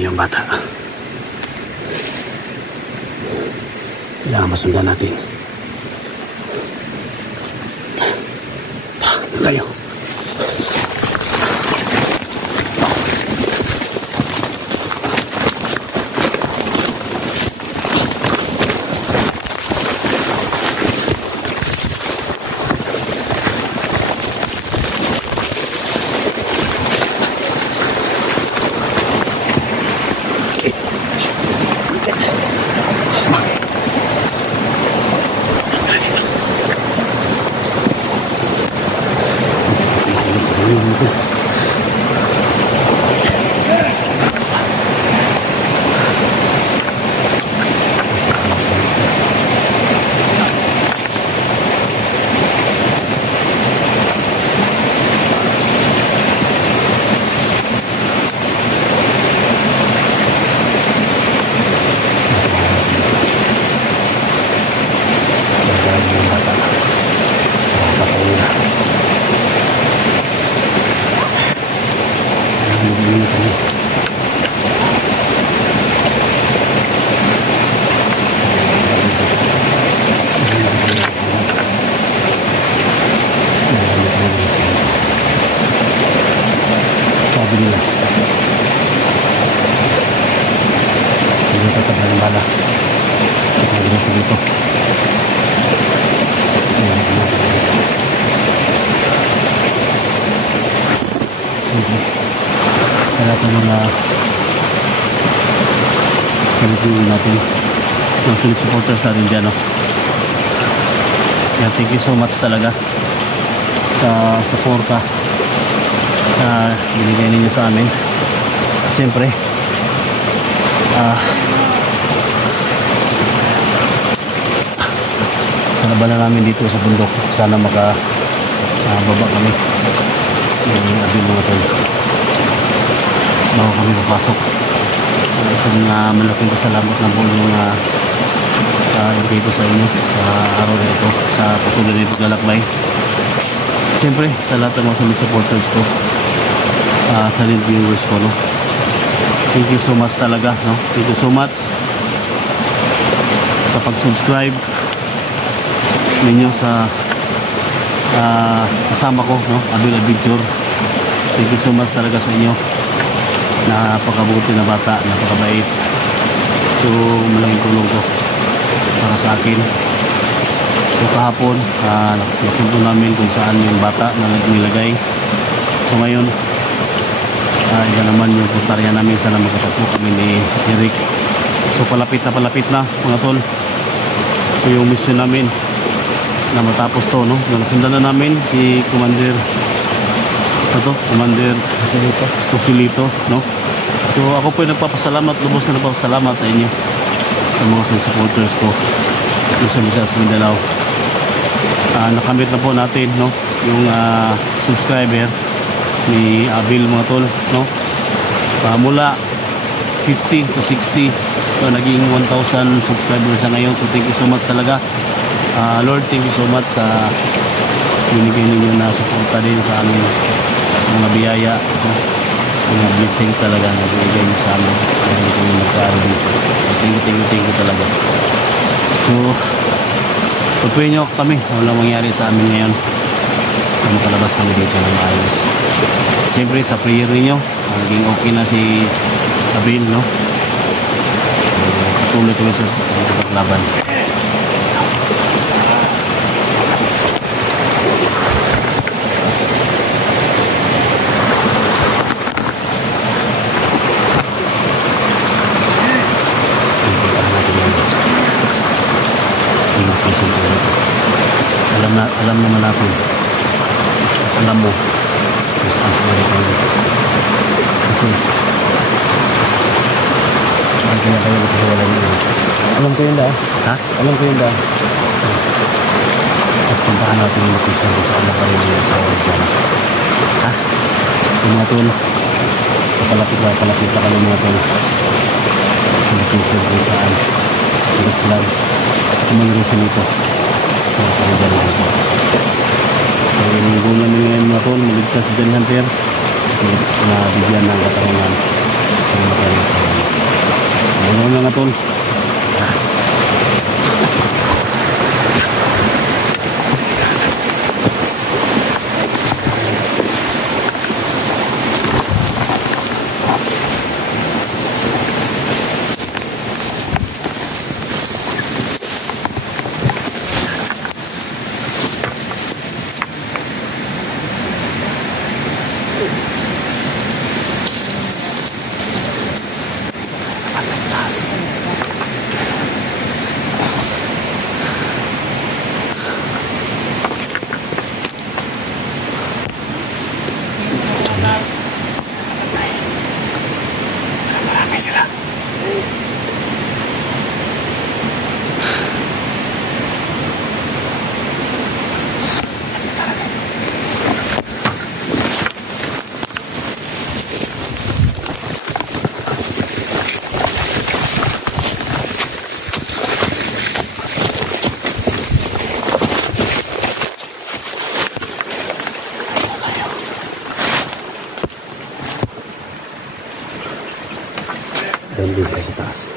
Yung bata. Kailangan masundan natin. Tara, tayo. Sa lahat ng mga salituin natin, mga solid supporters natin dyan, no? Yeah, thank you so much talaga sa suporta na binigay ninyo sa amin. Siyempre sa labanan namin dito sa bundok, sana baba kami ng abil mga tol bago kami papasok. Isang malaking pasalamat na po yung ibigay ko sa inyo sa araw na ito, sa patuloy na ito galakbay. Siyempre sa lahat ng mga solid supporters ko, silent viewers ko, no? Thank you so much talaga, no? Thank you so much sa pag-subscribe ninyo sa kasama ko, no? Abil Adventure. Thank you so much talaga sa inyo. Napakabuti na bata, napakabait. So malaking tulong ko para sa akin. So kahapon napunto namin kung saan yung bata na nilagay. So ngayon iba naman yung puntarya namin, sana makatagpo kami ni Eric. So palapit na mga tol. So yung mission namin na matapos to, no? Nasundan na namin si Commander Commander Joselito, no? So ako po ay nagpapasalamat, lubos na nagpapasalamat sa inyo, sa mga supporters ko sa Visayas, Mindanao. Nakamit na po natin, no, yung subscriber ni Abil mga tol, no? Mula 50 to 60, so naging 1,000 subscribers na ngayon. So thank you so much talaga. Lord, thank you so much sa binigay ninyo na suporta din sa amin, sa mga biyaya, no? Mga blessings talaga na binigay nyo sa amin, hindi kami magkaroon dito. So thank you talaga. So pagpuin nyo kami, walang mangyari sa amin ngayon, makalabas kami dito ng maayos. Siyempre sa prayer ninyo, naging okay na si Abil, no? Patuloy kami sa paglaban. mo. Responsibility. Kasi kaya kayo maghiwalay nyo. Alam ko yun da. Ha? Alam ko yun da. At puntahan natin yung location kung saan na kayo yung asawa dyan. Ha? Yung mga tol. Palapit na kami mga tol. Sa location kung saan. Hindi sila. Kumaniro siya nito. Para sa dyan nito. So yung goal namin ngayon mga tol. Maligtas si John Hunter. Na bigyan ng katarungan. Ang makalang sa mga. Ano mga tol? Doon din tayo sa taas.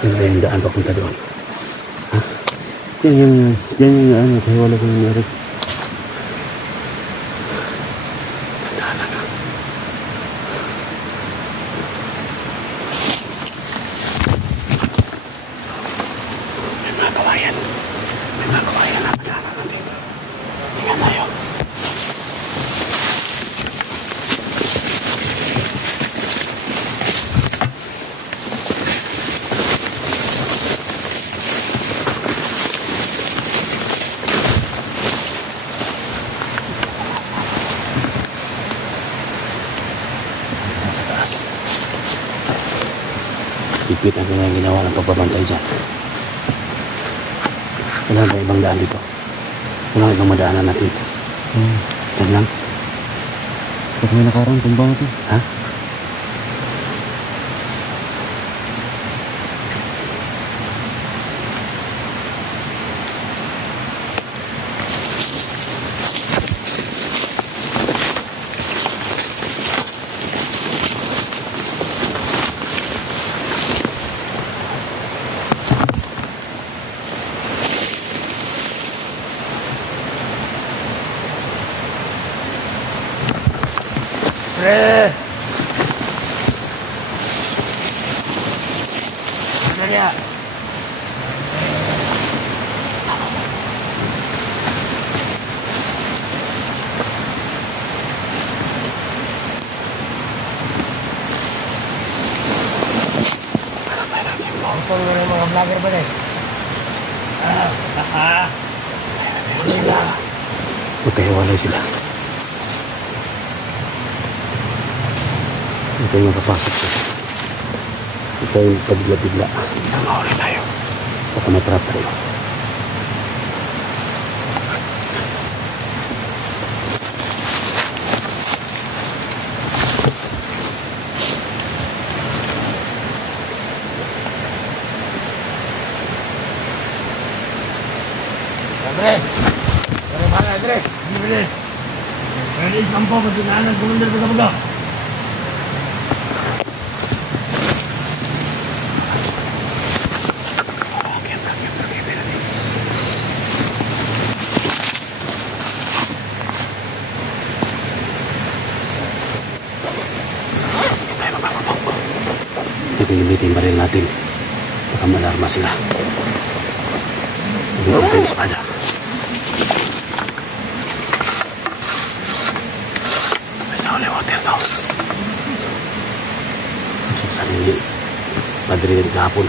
Yan na yung daan papunta doon. Ha? Yan yung ano, kaya wala kong nangyari. May mga kawayan. May mga kawayan na pagkakas natin. Tingnan tayo. Ipit ang kanyang ginawa ng pagpapantay dyan. Wala ba ibang daan dito? Wala ibang madaanan natin. Dyan lang. Pag may nakarang, tumbang natin. Ha? Pre! Ano niya? Ito yung mga vlogger ba rin? Magkahiwalay sila. Ito yung makapasok sila. Ito yung pabigla-bigla. Nangahuli tayo. Baka matrap tayo. Andre! Pero mana Andre? Andre! Ready sampo pagkinaan ng kumandar sa kabaga. Ipinimitin baril natin. Baka malarma sila. Hindi ko yung espada. May sa holy water daw. Sabi ni Padre kahapon.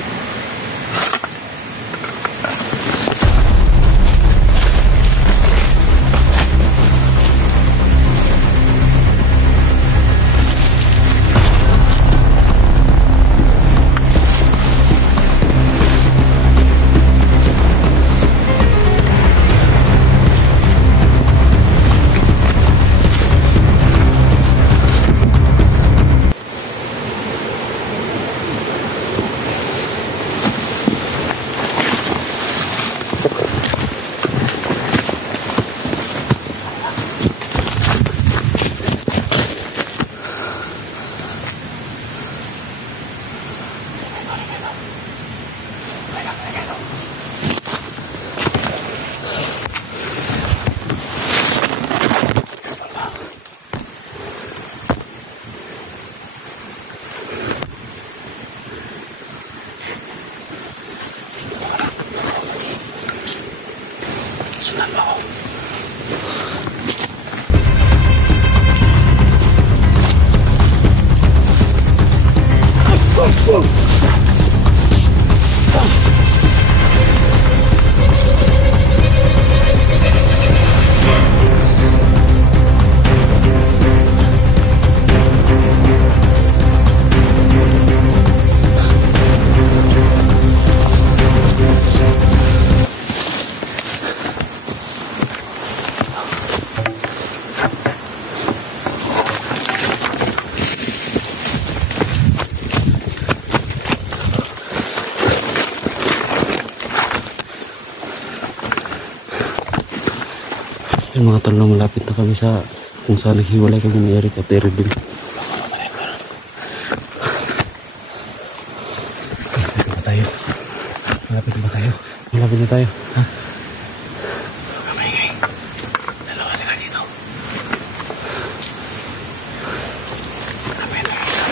Yung mga tol, malapit na kami sa kung saan naghiwalay kami ni Eric at Erbil. Malapit na tayo. Malapit na tayo. Malapit na tayo. Ha? Kamay. Dalawa sila dito. Malapit na isa.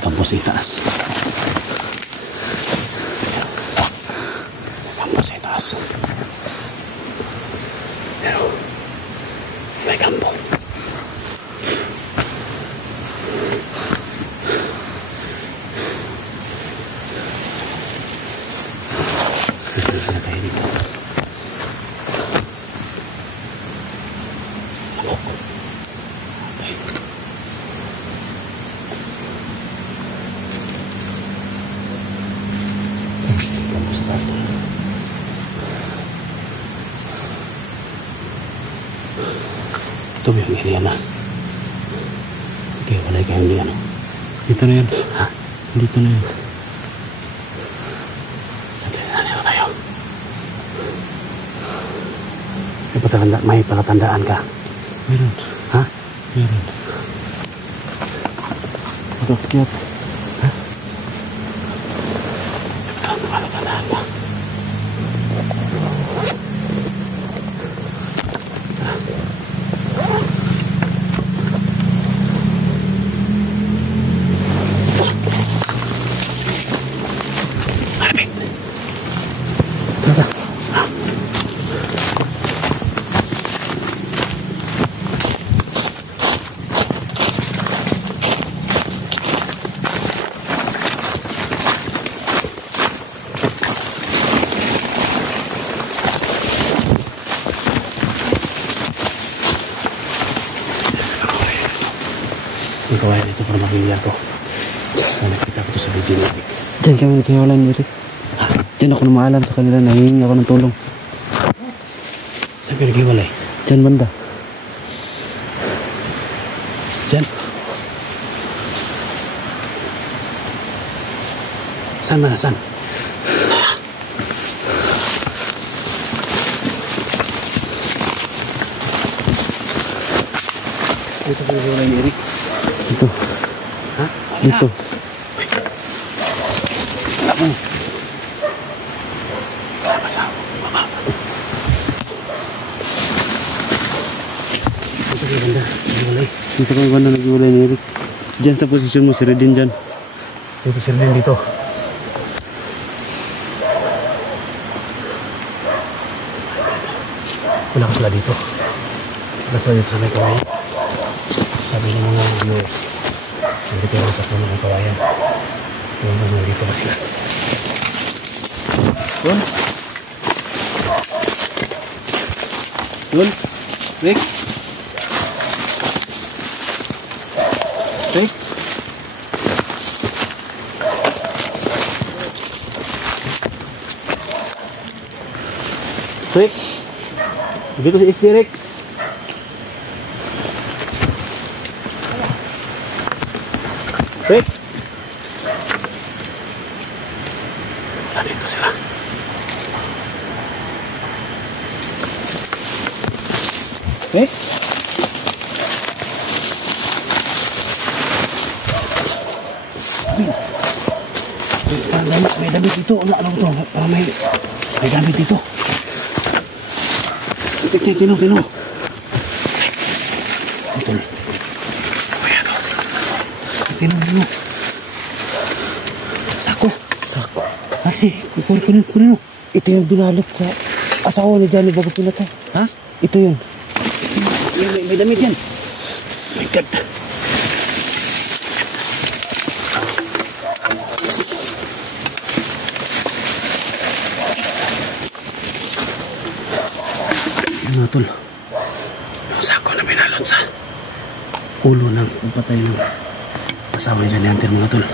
Kampus itaas. Kampus itaas. Pero may kampo. Ano tayo dito? Lamok. Ito yung area na. Okay, wala kayong hindi ano. Dito na yan. Ha? Dito na yan. Sandali na nito tayo. May palatandaan ka. Meron. Ha? Meron. Ito, cute. Ha? Ito, palatandaan ka. Ang kawayan ito para mapilya ko. Nakita ko ito sa video ni Eric. Diyan kami naghiwalay ni Eric. Diyan ako namaalam sa kanila. Nahihingi ako ng tulong. Saan kayo naghiwalay? Diyan banda. Diyan. Saan man? Saan? Dito kayo naghiwalay ni Eric. Dito. Ha? Dito. Ako. Dito kayo banda. Naghiwalay. Dito kayo banda naghiwalay ni Eric. Diyan sa posisyon mo, si Redin dyan. Dito si Redin dito. Wala ka sila dito. Wala sila dito sa may kamay. Sabi ng mga viewers. Nandito lang sa puno ng kawayan. Nandito ba sila? Yun? Yun? Rick? Rick? Rick? Dito si Isti, Rick. Rick? Dito sila. Rick? May damit dito. Ano to? May damit dito. Tino. Ito. Tino. Sako. Ay, kunin. Ito yung binalot sa asawa ni Johnny bago pinatay. Ha? Ito yun. May damit yan. My God. Ano, tol? Yung sako na binalot sa ulo ng patay ng asawa ni Johnny Hunter, mga tol.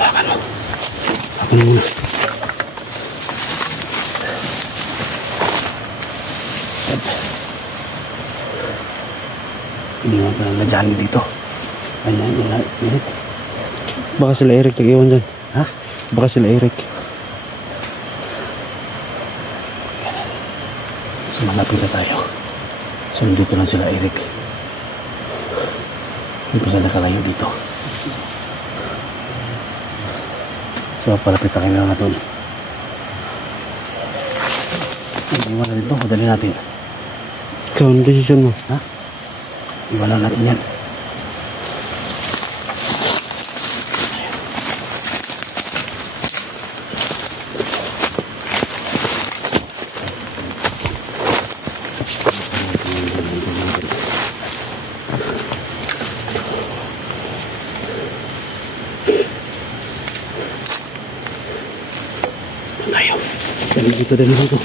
Hawakan mo muna. Iniwan pa lang na Johnny dito. Eric. Baka sila Eric nag-iwan dyan. Ha? Baka sila Eric. So malapit na tayo. So nandito lang sila Eric. Hindi pa sila nakalayo dito. So palapit na kayo nga doon. Iwan na dito. Madali natin. Ikaw ang desisyon mo. Ha? Iwan lang natin yan. Tayo. Dali dito.